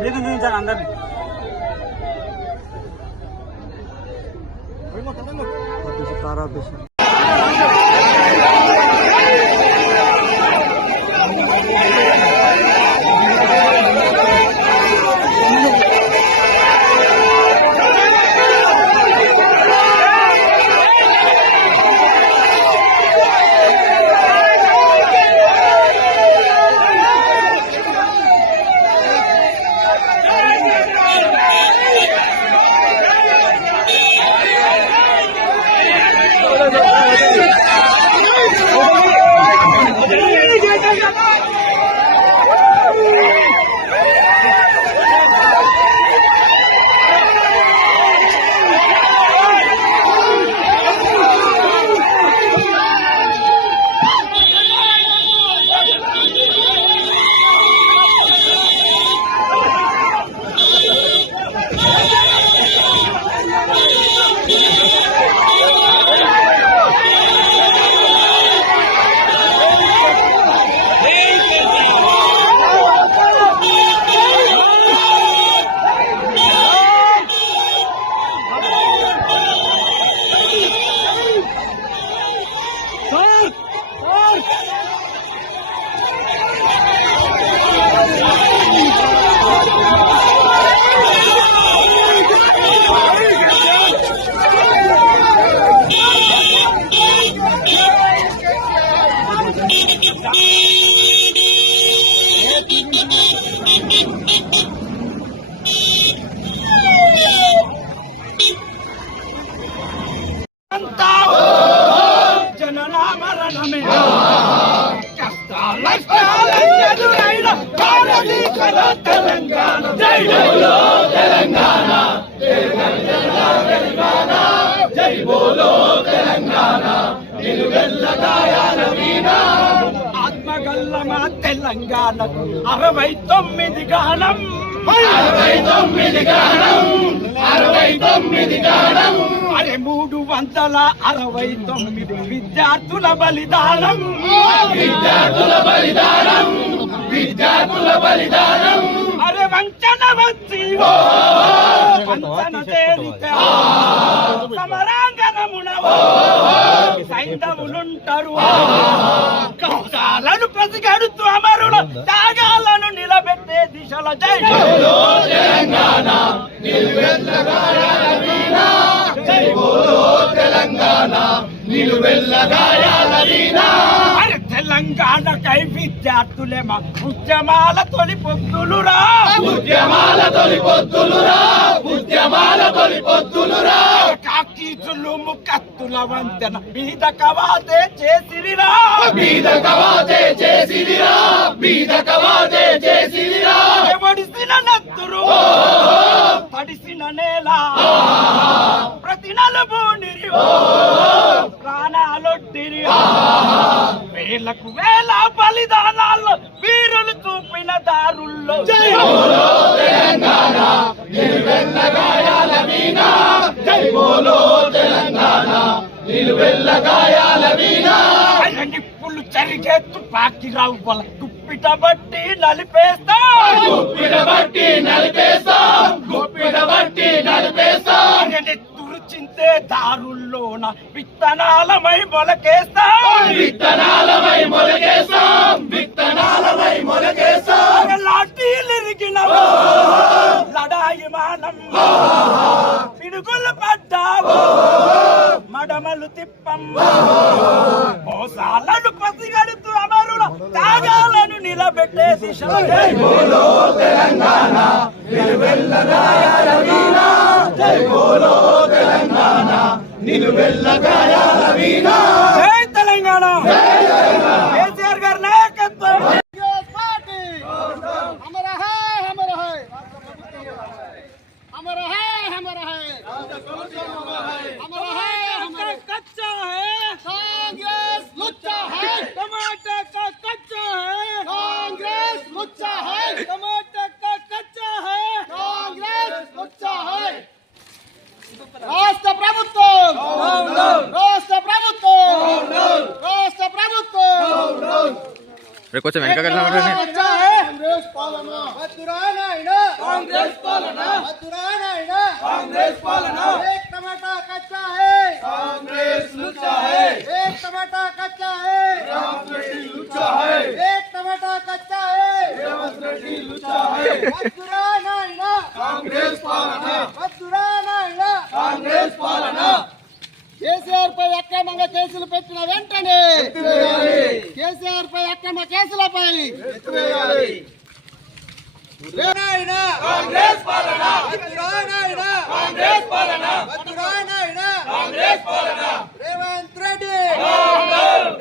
Public చూపించాలి అందరినీ. ఆత్మగల్లమ తెలంగాణకు 69 గానం 69 గానం 69 గానం అరే 369 విద్యార్థుల బలిదానం విద్యార్థుల బలిదానం విద్యార్థుల బలిదానం అరే వంచన వచ్చి వంచన తేరితే సమరాంగణమునవో సైంధవులుంటారు కౌశాలను పసిగడుతూ అమరుల త్యాగాలను నిలబెట్టే దిశలో జై బోలో తెలంగాణ నిలువెల్ల గాయాల వీణ జై బోలో తెలంగాణ నిలువెల్ల గాయాల వీణ అరే తెలంగాణకై విద్యార్థులేమా ఉద్యమాల తొలి పొద్దులురా ఉద్యమాల తొలి పొద్దులురా ఉద్యమాల తొలి పొద్దులురా కాకీచులు ముకత్తుల వంతెన బీద కవాతే చేసిరిరా బీద కవాతే చేసిరిరా బీద కవాతే చేసిరిరా ఒడిసిన నత్తురు తడిసిన నేల ప్రతి నలుబూనిరి ప్రాణాలొడ్డిరి వేలకు వేల బలిదానాల్లో వీరులు చూపిన దారుల్లో జై బోలో తెలంగాణ నిలువెల్ల గాయాల వీణ జై బోలో తెలంగాణ నిలువెల్ల గాయాల వీణ నిప్పులు చరిగే తుపాకి రవ్వల గుప్పిట బట్టి నలిపేస్తా గుప్పిట బట్టి నలిపేస్తా గుప్పిట బట్టి నలిపేస్తా చింతే దారుల్లోన విత్తనాలమై మొలకేస్తా విత్తనాలమై మొలకేస్తా విత్తనాలమై మొలకేస్తా లాఠీలిరిగిన లడాయి మానం పిడుగులు పడ్డావు మడమలు తిప్పం మోసాలను పసిగడుతూ అమరుల త్యాగాలను నిలబెట్టే దిశ జై బోలో తెలంగాణ నిలువెల్ల గాయాల వీణ జై బోలో తెలంగాణ నిలువెల్ల గాయాల వీణ జై తెలంగాణ కేసీఆర్ గారి నాయకత్వం రాష్ట్ర ప్రభుత్వం రాష్ట్ర ప్రభుత్వం రాష్ట్ర ప్రభుత్వం కొంచెం వెనక కాంగ్రెస్ పాలన వద్దురా నాయనా కాంగ్రెస్ పాలన వద్దురా నాయనా కాంగ్రెస్ పాలన एक टमाटा कच्चा है कांग्रेस लुच्चा है एक टमाटा कच्चा है रेवंत रेड्डी लुच्चा है एक टमाटा कच्चा है रेवंत रेड्डी लुच्चा है वद्దురా నాయనా कांग्रेस पालన వద్దురా నాయనా कांग्रेस पालన కేసీఆర్ పై అక్రమంగా కేసులు పెట్టిన వెంటనే కేసీఆర్ పై అక్రమ కేసులపై నాయనా కాంగ్రెస్ పాలన వద్దురా నాయనా కాంగ్రెస్ పాలన వద్దురా నాయనా కాంగ్రెస్ పాలన రేవంత్ రెడ్డి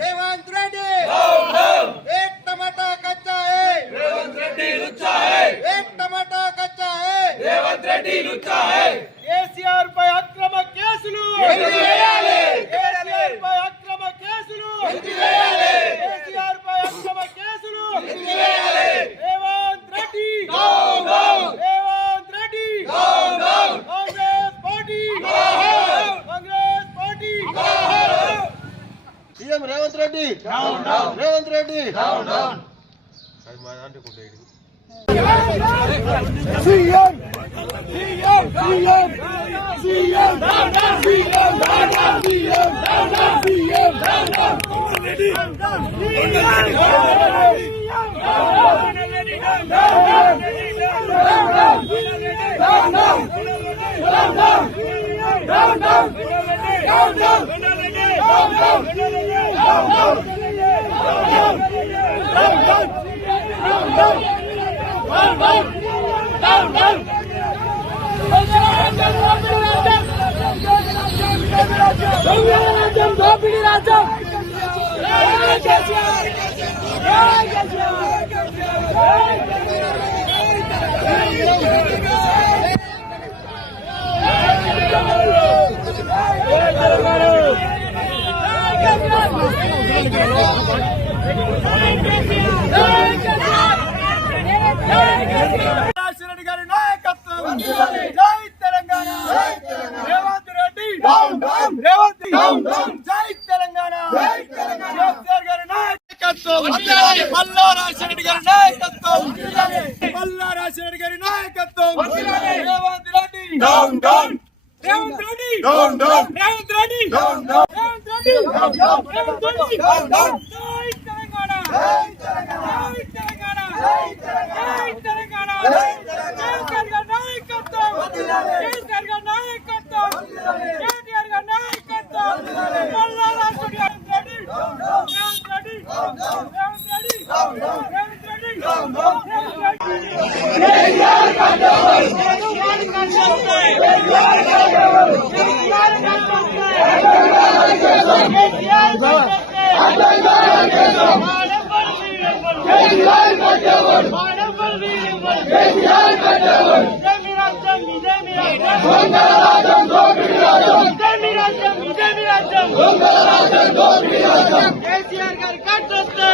రేవంత్ రెడ్డి एक टमाटा कच्चा है रेवंत रेड्डी लुच्चा है एक टमाटा कच्चा है रेवंत रेड्डी लुच्चा है కేసీఆర్ పై అక్రమ కేసులు ఎత్తివేయాలి కేసీఆర్ పై అక్రమ కేసులు ఎత్తివేయాలి కేసీఆర్ పై అక్రమ కేసులు ఎత్తివేయాలి Revanth Reddy down down Revanth Reddy down down Congress party Congress party CM Revanth Reddy Revanth Reddy Rajasekhar గారి నాయకత్వం జై తెలంగాణ రేవంత్ రెడ్డి రేవంత్ జై తెలంగాణ కేసీఆర్ గారి నాయకత్వం మల్లా రాజశేఖర్ గారి నాయకత్వం మల్లా రాజశేఖర్ గారి నాయకత్వం రేవంత్ రెడ్డి రేవంత్ రెడ్డి రేవంత్ రెడ్డి రేవంత్ రెడ్డి రేవంత్ రెడ్డి జై తెలంగాణ జై తెలంగాణ జై తెలంగాణ కేసీఆర్ గారి నాయకత్వం కేసీఆర్ గారి నాయకత్వం కేటీఆర్ గారి నాయకత్వం మల్లా రాజశేఖర్ రెడ్డి రేవంత్ రెడ్డి రేవంత్ రెడ్డి రేవంత్ రెడ్డి కేసీఆర్ గారి కట్టొస్తే